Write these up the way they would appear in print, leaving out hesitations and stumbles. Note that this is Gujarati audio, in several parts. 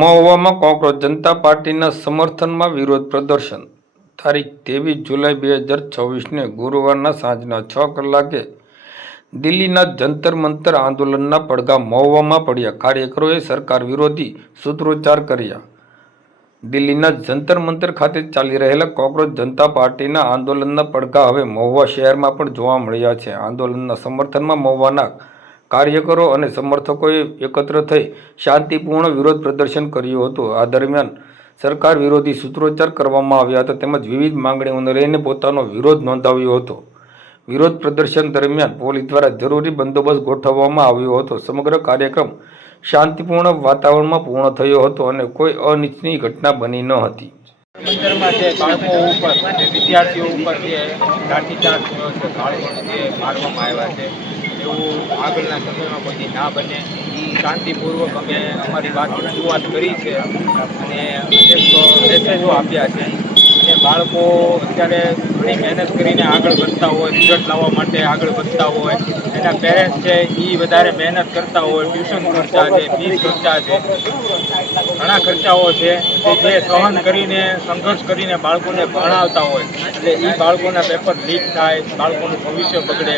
મહુવામાં કોંગ્રેસ જનતા પાર્ટીના સમર્થનમાં વિરોધ પ્રદર્શન તારીખ 23 જુલાઈ 2024ને ગુરુવારના સાંજના 6 કલાકે દિલ્હીના જંતર મંતર આંદોલનના પડઘા મહુવામાં પડ્યા। કાર્યકરોએ સરકાર વિરોધી સૂત્રોચ્ચાર કર્યા। દિલ્હીના જંતર મંતર ખાતે ચાલી રહેલા કોંગ્રેસ જનતા પાર્ટીના આંદોલનના પડઘા હવે મહુવા શહેરમાં પણ જોવા મળ્યા છે। આંદોલનના સમર્થનમાં મહુવાના કાર્યકરો અને સમર્થકોએ એકત્ર થઈ શાંતિપૂર્ણ વિરોધ પ્રદર્શન કર્યું હતું। આ દરમિયાન સરકાર વિરોધી સૂત્રોચ્ચાર કરવામાં આવ્યા હતા તેમજ વિવિધ માંગણીઓને લઈને પોતાનો વિરોધ નોંધાવ્યો હતો। વિરોધ પ્રદર્શન દરમિયાન પોલીસ દ્વારા જરૂરી બંદોબસ્ત ગોઠવવામાં આવ્યો હતો। સમગ્ર કાર્યક્રમ શાંતિપૂર્ણ વાતાવરણમાં પૂર્ણ થયો હતો અને કોઈ અનિચ્છનીય ઘટના બની ન હતી। મંદિરમાં જે બાળકો ઉપર વિદ્યાર્થીઓ ઉપર જે લાઠીચાર્જ થયો છે, બાળકોને જે મારવામાં આવ્યા છે, એવું આગળના સમયમાં કોઈ ના બને એ શાંતિપૂર્વક અમે અમારી વાત રજૂઆત કરી છે અને અનેક મેસેજો આપ્યા છે। અને બાળકો અત્યારે ઘણી મહેનત કરીને આગળ વધતા હોય, રિઝલ્ટ લાવવા માટે આગળ વધતા હોય, એના પેરેન્ટ્સ છે એ વધારે મહેનત કરતા હોય, ટ્યુશન ખર્ચા છે, ફીસ ખર્ચા છે, ઘણા ખર્ચાઓ છે કે જે સહન કરીને સંઘર્ષ કરીને બાળકોને ભણાવતા હોય એટલે એ બાળકોના પેપર લીક થાય, બાળકોનું ભવિષ્ય બગડે।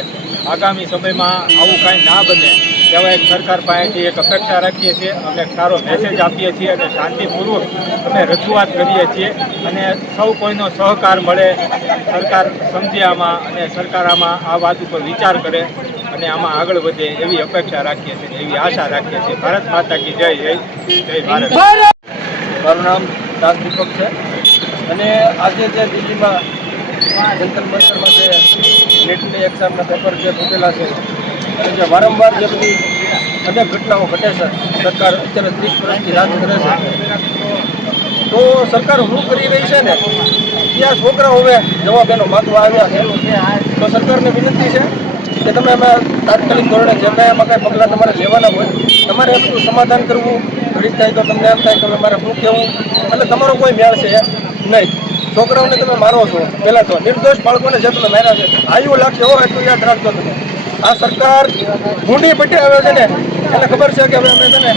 આગામી સમયમાં આવું કાંઈ ના બને તેવા એક સરકાર પાસેથી એક અપેક્ષા રાખીએ છીએ। અમે સારો મેસેજ આપીએ છીએ અને શાંતિપૂર્વક અમે રજૂઆત કરીએ છીએ અને સૌ કોઈનો સહકાર મળે, સરકાર સમજે આમાં અને સરકાર આમાં આ વાત ઉપર વિચાર કરે અને આમાં આગળ વધે એવી અપેક્ષા રાખીએ છીએ, એવી આશા રાખીએ છીએ। ભારત માતા કી જય, જય જય ભારત। મારું નામ દાસ દીપક છે અને આજે જે દિલ્હીમાં જંતર મંતરમાં જે નેટની એક્ઝામના પેપર જે ફૂટેલા છે અને જે વારંવાર જે બધી અનેક ઘટનાઓ ઘટે છે, સરકાર અત્યારે 30 વર્ષથી રાજ કરે છે તો સરકાર શું કરી રહી છે ને ત્યાં છોકરાઓ હવે જવાબ એનો માગવા આવ્યા છે તો સરકારને વિનંતી છે કે તમે અમે તાત્કાલિક ધોરણે જે કાંઈ એમાં કાંઈ પગલાં તમારે લેવાના હોય તમારે એમનું સમાધાન કરવું ઘડીક થાય તો તમને એમ થાય કે મારે શું કહેવું એટલે તમારો કોઈ મેળ છે નહીં। છોકરાઓને તમે મારો છો, પહેલાં તો નિર્દોષ બાળકોને જે તમે માર્યા છે આયુ લાગશે હોય એટલું યાદ રાખજો તમે। આ સરકાર ભૂંડી પટી આવે છે ને એને ખબર છે કે હવે અમે છે ને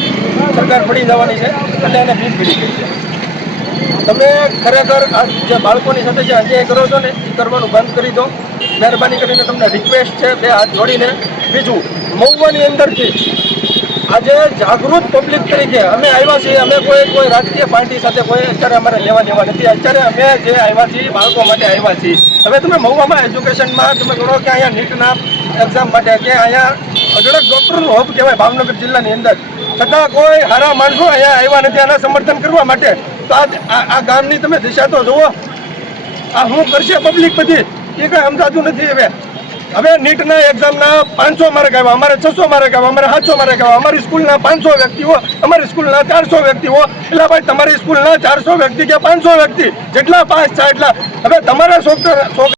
સરકાર પડી જવાની છે એટલે એને ભીડ પડી ગઈ છે। તમે ખરેખર આ જે બાળકોની સાથે જે અન્યાય કરો છો ને એ કરવાનું બંધ કરી દો, મહેરબાની કરીને તમને રિક્વેસ્ટ છે બે હાથ જોડીને। બીજું, મહુવાની અંદરથી આજે જાગૃત પબ્લિક તરીકે અમે આવ્યા છીએ, અમે કોઈ રાજકીય પાર્ટી સાથે કોઈ અત્યારે અમારે લેવા દેવા નથી। અત્યારે અમે જે આવ્યા છીએ બાળકો માટે આવ્યા છીએ। હવે તમે મહુવામાં એજ્યુકેશનમાં તમે ગણો કે અહીંયા નીટના એક્ઝામ માટે કે અહીંયા અઢળક ડૉક્ટરનું હબ કહેવાય ભાવનગર જિલ્લાની અંદર, છતાં કોઈ સારા માણસો અહીંયા આવ્યા નથી આના સમર્થન કરવા માટે। તો આ ગામની તમે દિશા તો જુઓ, આ શું કરશે પબ્લિક બધી એ કાંઈ સમજાતું નથી। હવે નીટના એક્ઝામના 500 માર્ક આવ્યા, અમારે 600 માર્ક આવ્યા, અમારે 700 માર્ક આવ્યા, અમારી સ્કૂલના 500 વ્યક્તિઓ, અમારી સ્કૂલના 400 વ્યક્તિઓ, એટલે ભાઈ તમારી સ્કૂલના 400 વ્યક્તિ કે 500 વ્યક્તિ જેટલા પાસ થાય એટલા, હવે તમારા છોકરા